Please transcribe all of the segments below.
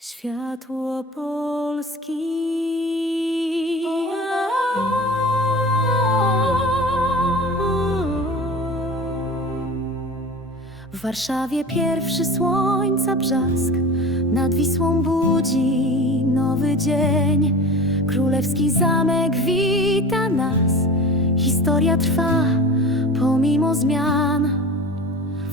Światło Polski. W Warszawie pierwszy słońca brzask Nad Wisłą budzi nowy dzień Królewski zamek wita nas Historia trwa pomimo zmian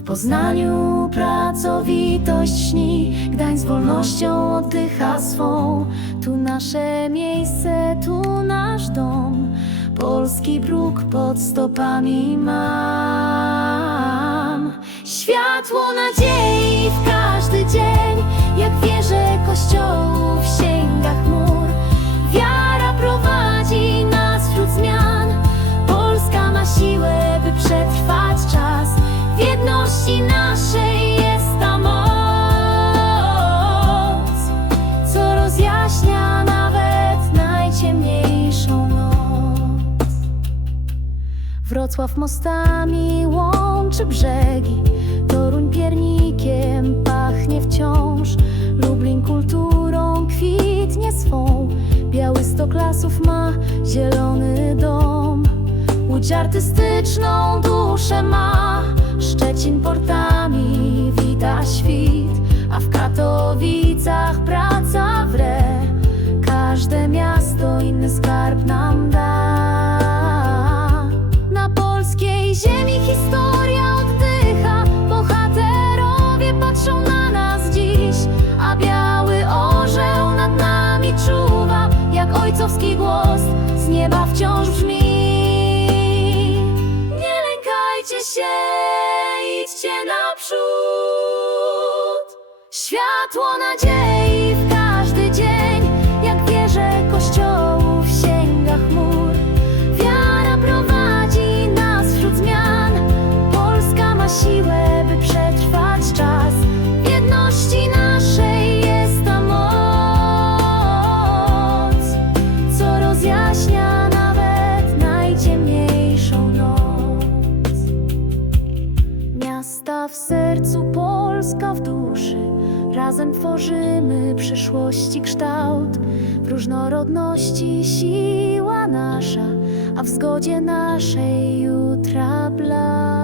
Poznaniu pracowitość śni, Gdańsk z wolnością oddycha swą. Tu nasze miejsce, tu nasz dom, polski bruk pod stopami mam. Światło nadziei Wrocław mostami łączy brzegi, Toruń piernikiem pachnie wciąż, Lublin kulturą kwitnie swą, Białystok lasów ma zielony dom. Łódź artystyczną duszę ma, Szczecin portami wita świt, a w Katowicach praca wre. Każde miasto inny skarb nam ojcowski głos z nieba wciąż brzmi. Nie lękajcie się, idźcie naprzód. Światło nadziei Polska w duszy. Razem tworzymy przyszłości kształt. W różnorodności siła nasza, a w zgodzie naszej jutra blask.